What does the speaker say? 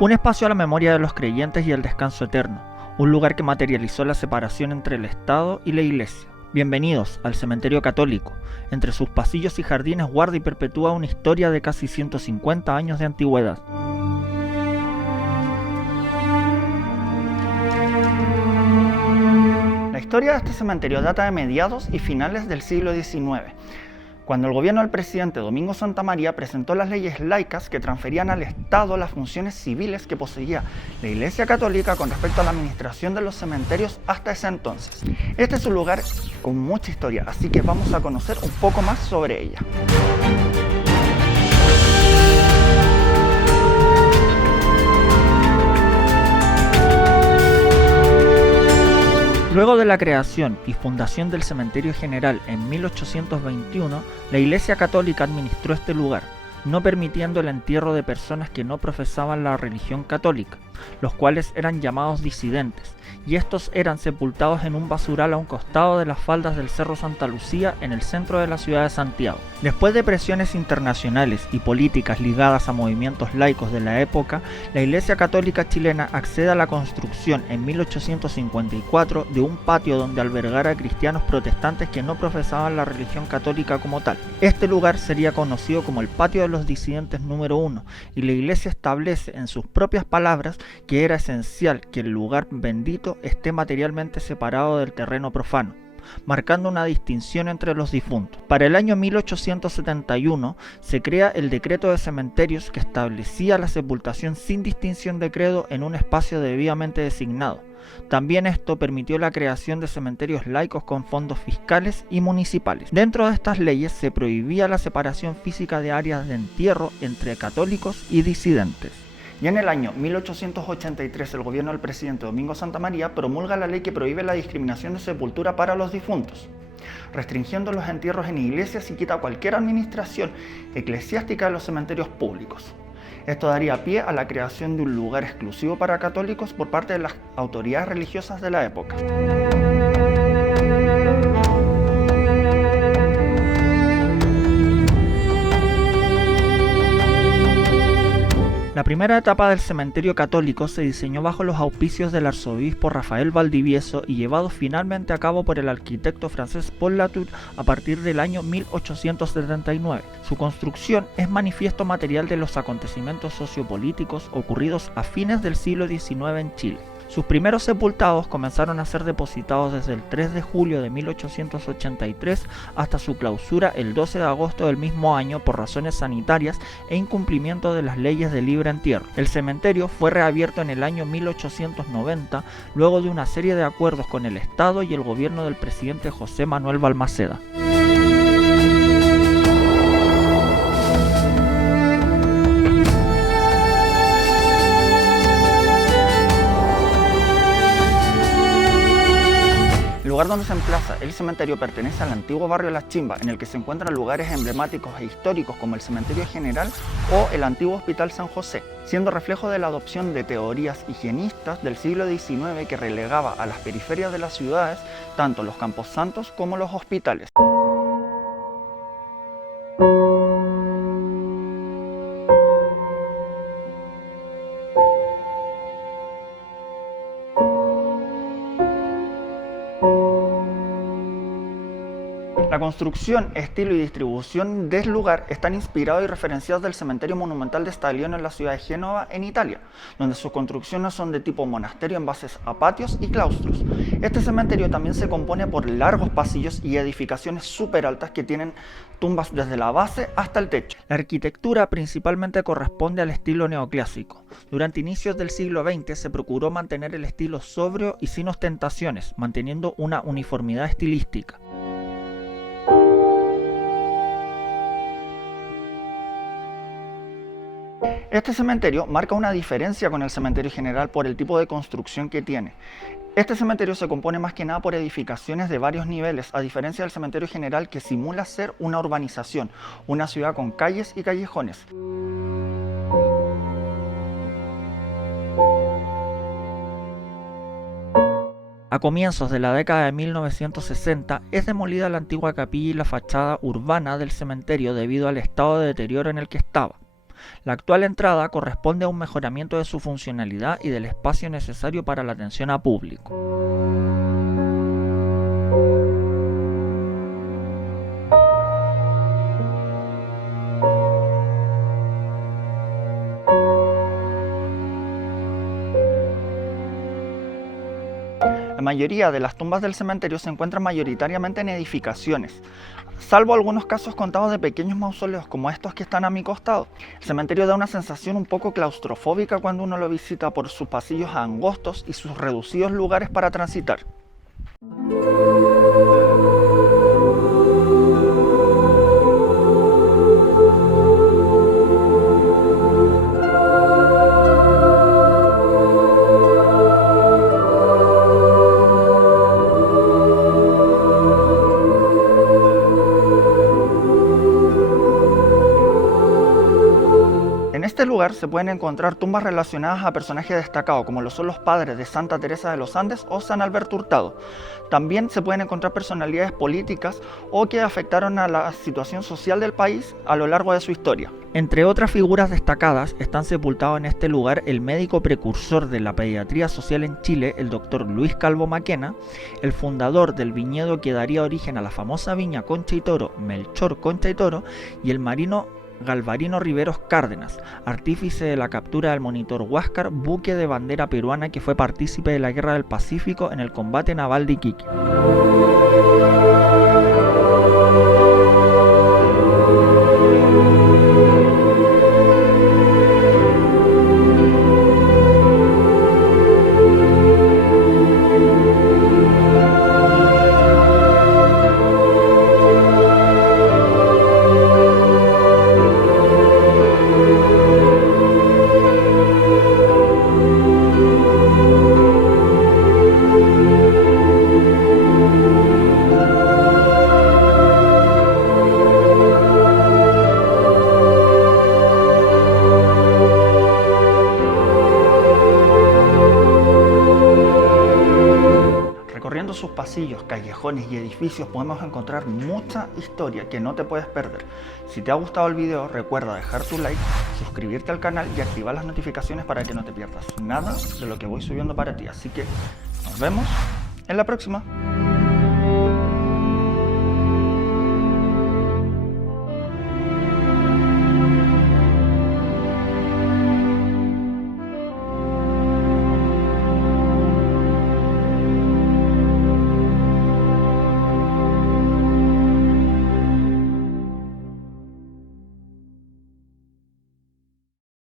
Un espacio a la memoria de los creyentes y el descanso eterno, un lugar que materializó la separación entre el Estado y la Iglesia. Bienvenidos al Cementerio Católico. Entre sus pasillos y jardines guarda y perpetúa una historia de casi 150 años de antigüedad. La historia de este cementerio data de mediados y finales del siglo XIX, cuando el gobierno del presidente Domingo Santa María presentó las leyes laicas que transferían al Estado las funciones civiles que poseía la Iglesia Católica con respecto a la administración de los cementerios hasta ese entonces. Este es un lugar con mucha historia, así que vamos a conocer un poco más sobre ella. Luego de la creación y fundación del Cementerio General en 1821, la Iglesia Católica administró este lugar, no permitiendo el entierro de personas que no profesaban la religión católica, los cuales eran llamados disidentes, y estos eran sepultados en un basural a un costado de las faldas del Cerro Santa Lucía en el centro de la ciudad de Santiago. Después de presiones internacionales y políticas ligadas a movimientos laicos de la época, la Iglesia Católica chilena accede a la construcción en 1854 de un patio donde albergar a cristianos protestantes que no profesaban la religión católica como tal. Este lugar sería conocido como el Patio de los Disidentes número 1, y la Iglesia establece en sus propias palabras que era esencial que el lugar bendito esté materialmente separado del terreno profano, marcando una distinción entre los difuntos. Para el año 1871 se crea el Decreto de Cementerios que establecía la sepultación sin distinción de credo en un espacio debidamente designado. También esto permitió la creación de cementerios laicos con fondos fiscales y municipales. Dentro de estas leyes se prohibía la separación física de áreas de entierro entre católicos y disidentes. Y en el año 1883 el gobierno del presidente Domingo Santa María promulga la ley que prohíbe la discriminación de sepultura para los difuntos, restringiendo los entierros en iglesias y quita cualquier administración eclesiástica de los cementerios públicos. Esto daría pie a la creación de un lugar exclusivo para católicos por parte de las autoridades religiosas de la época. La primera etapa del cementerio católico se diseñó bajo los auspicios del arzobispo Rafael Valdivieso y llevado finalmente a cabo por el arquitecto francés Paul Latour a partir del año 1879. Su construcción es manifiesto material de los acontecimientos sociopolíticos ocurridos a fines del siglo XIX en Chile. Sus primeros sepultados comenzaron a ser depositados desde el 3 de julio de 1883 hasta su clausura el 12 de agosto del mismo año por razones sanitarias e incumplimiento de las leyes de libre entierro. El cementerio fue reabierto en el año 1890 luego de una serie de acuerdos con el Estado y el gobierno del presidente José Manuel Balmaceda. El lugar donde se emplaza el cementerio pertenece al antiguo barrio Las Chimbas, en el que se encuentran lugares emblemáticos e históricos como el Cementerio General o el antiguo Hospital San José, siendo reflejo de la adopción de teorías higienistas del siglo XIX que relegaba a las periferias de las ciudades tanto los camposantos como los hospitales. La construcción, estilo y distribución del lugar están inspirados y referenciados del cementerio monumental de Staglione en la ciudad de Génova, en Italia, donde sus construcciones son de tipo monasterio en bases a patios y claustros. Este cementerio también se compone por largos pasillos y edificaciones súper altas que tienen tumbas desde la base hasta el techo. La arquitectura principalmente corresponde al estilo neoclásico. Durante inicios del siglo XX se procuró mantener el estilo sobrio y sin ostentaciones, manteniendo una uniformidad estilística. Este cementerio marca una diferencia con el cementerio general por el tipo de construcción que tiene. Este cementerio se compone más que nada por edificaciones de varios niveles, a diferencia del cementerio general que simula ser una urbanización, una ciudad con calles y callejones. A comienzos de la década de 1960 es demolida la antigua capilla y la fachada urbana del cementerio debido al estado de deterioro en el que estaba. La actual entrada corresponde a un mejoramiento de su funcionalidad y del espacio necesario para la atención a público. La mayoría de las tumbas del cementerio se encuentran mayoritariamente en edificaciones, salvo algunos casos contados de pequeños mausoleos como estos que están a mi costado. El cementerio da una sensación un poco claustrofóbica cuando uno lo visita por sus pasillos angostos y sus reducidos lugares para transitar. En este lugar se pueden encontrar tumbas relacionadas a personajes destacados, como lo son los padres de Santa Teresa de los Andes o San Alberto Hurtado. También se pueden encontrar personalidades políticas o que afectaron a la situación social del país a lo largo de su historia. Entre otras figuras destacadas están sepultados en este lugar el médico precursor de la pediatría social en Chile, el doctor Luis Calvo Maquena, el fundador del viñedo que daría origen a la famosa viña Concha y Toro, Melchor Concha y Toro, y el marino Galvarino Riveros Cárdenas, artífice de la captura del monitor Huáscar, buque de bandera peruana que fue partícipe de la Guerra del Pacífico en el combate naval de Iquique. Recorriendo sus pasillos, callejones y edificios podemos encontrar mucha historia que no te puedes perder. Si te ha gustado el video, recuerda dejar tu like, suscribirte al canal y activar las notificaciones para que no te pierdas nada de lo que voy subiendo para ti. Así que nos vemos en la próxima.